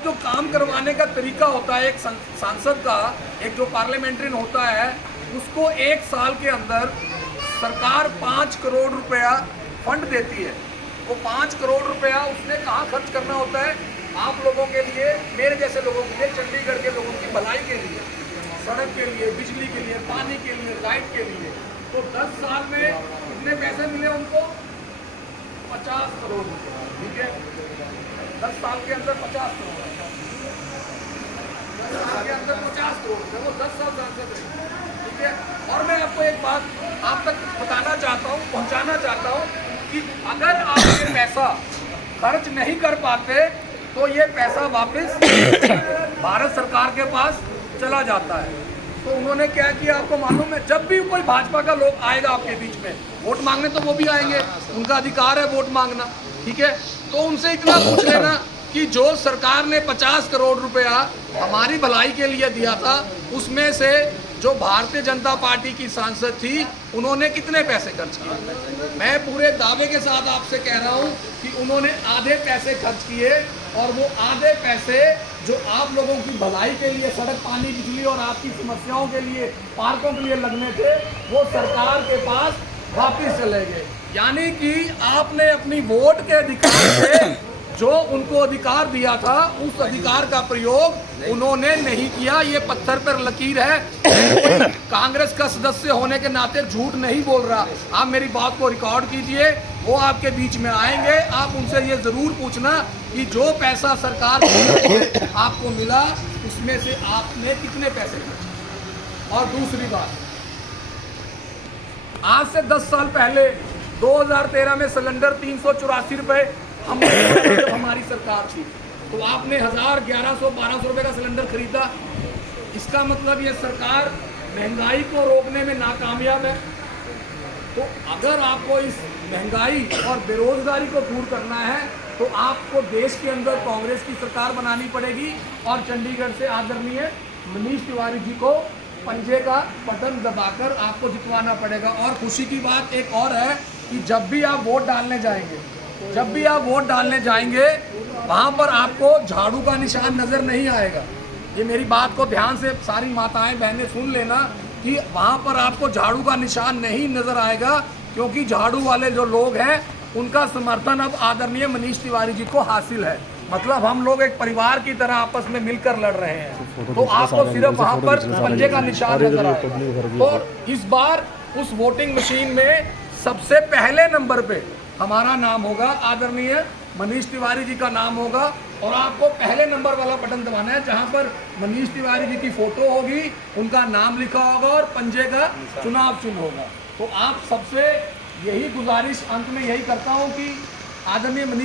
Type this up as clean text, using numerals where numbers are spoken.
वो जो काम करवाने का तरीका होता है एक सांसद का, एक जो पार्लियामेंट्रियन होता है, उसको 1 साल के अंदर सरकार 5 करोड़ रुपया फंड देती है। वो 5 करोड़ रुपया उसने कहाँ खर्च करना होता है? आप लोगों के लिए, मेरे जैसे लोगों के लिए, चंडीगढ़ के लोगों की भलाई के लिए, सड़क के लिए, बिजली के लिए, पानी के लिए, लाइट के लिए। तो 10 साल में कितने पैसे मिले उनको? 50 करोड़ रुपये। ठीक है, 10 साल के अंदर 50 करोड़, 10 साल के अंदर 50 करोड़, वो 10 साल सांसद है। ठीक है, और मैं आपको एक बात आप तक बताना चाहता हूँ, पहुँचाना चाहता हूँ कि अगर आप ये पैसा खर्च नहीं कर पाते तो ये पैसा वापस भारत सरकार के पास चला जाता है। तो उन्होंने क्या किया आपको मालूम है? जब भी कोई भाजपा का लोग आएगा आपके बीच में वोट मांगने, तो वो भी आएंगे, उनका अधिकार है वोट मांगना। ठीक है, तो उनसे इतना पूछ लेना कि जो सरकार ने 50 करोड़ रुपया हमारी भलाई के लिए दिया था, उसमें से जो भारतीय जनता पार्टी की सांसद थी उन्होंने कितने पैसे खर्च किए। मैं पूरे दावे के साथ आपसे कह रहा हूं कि उन्होंने आधे पैसे खर्च किए, और वो आधे पैसे जो आप लोगों की भलाई के लिए, सड़क, पानी, बिजली और आपकी समस्याओं के लिए, पार्कों के लिए लगने थे, वो सरकार के पास वापस चले गए। यानी कि आपने अपनी वोट के अधिकार से जो उनको अधिकार दिया था, उस अधिकार का प्रयोग उन्होंने नहीं किया। ये पत्थर पर लकीर है। कांग्रेस का सदस्य होने के नाते झूठ नहीं बोल रहा। आप मेरी बात को रिकॉर्ड कीजिए, वो आपके बीच में आएंगे। आप उनसे ये जरूर पूछना कि जो पैसा सरकार को आपको मिला, उसमें से आपने कितने पैसे खर्चे। और दूसरी बात, आज से 10 साल पहले 2013 में सिलेंडर 384 रुपये हमारी सरकार थी, तो आपने 1000, 1100, 1200 रुपये का सिलेंडर खरीदा। इसका मतलब ये सरकार महंगाई को रोकने में नाकामयाब है। तो अगर आपको इस महंगाई और बेरोजगारी को दूर करना है तो आपको देश के अंदर कांग्रेस की सरकार बनानी पड़ेगी, और चंडीगढ़ से आदरणीय मनीष तिवारी जी को पंजे का बटन दबाकर आपको जितवाना पड़ेगा। और खुशी की बात एक और है कि जब भी आप वोट डालने जाएंगे, वहाँ पर आपको झाड़ू का निशान नज़र नहीं आएगा। ये मेरी बात को ध्यान से सारी माताएं बहनें सुन लेना कि वहाँ पर आपको झाड़ू का निशान नहीं नज़र आएगा, क्योंकि झाड़ू वाले जो लोग हैं उनका समर्थन अब आदरणीय मनीष तिवारी जी को हासिल है। मतलब हम लोग एक परिवार की तरह आपस में मिलकर लड़ रहे हैं। तो आपको सिर्फ वहाँ पर पंजे का निशान नजर आएगा। और इस बार उस वोटिंग मशीन में सबसे पहले नंबर पे हमारा नाम होगा, आदरणीय मनीष तिवारी जी का नाम होगा, और आपको पहले नंबर वाला बटन दबाना है जहां पर मनीष तिवारी जी की फोटो होगी, उनका नाम लिखा होगा और पंजे का चुनाव चिन्ह होगा। तो आप सबसे यही गुजारिश अंत में यही करता हूं कि आदरणीय मनीष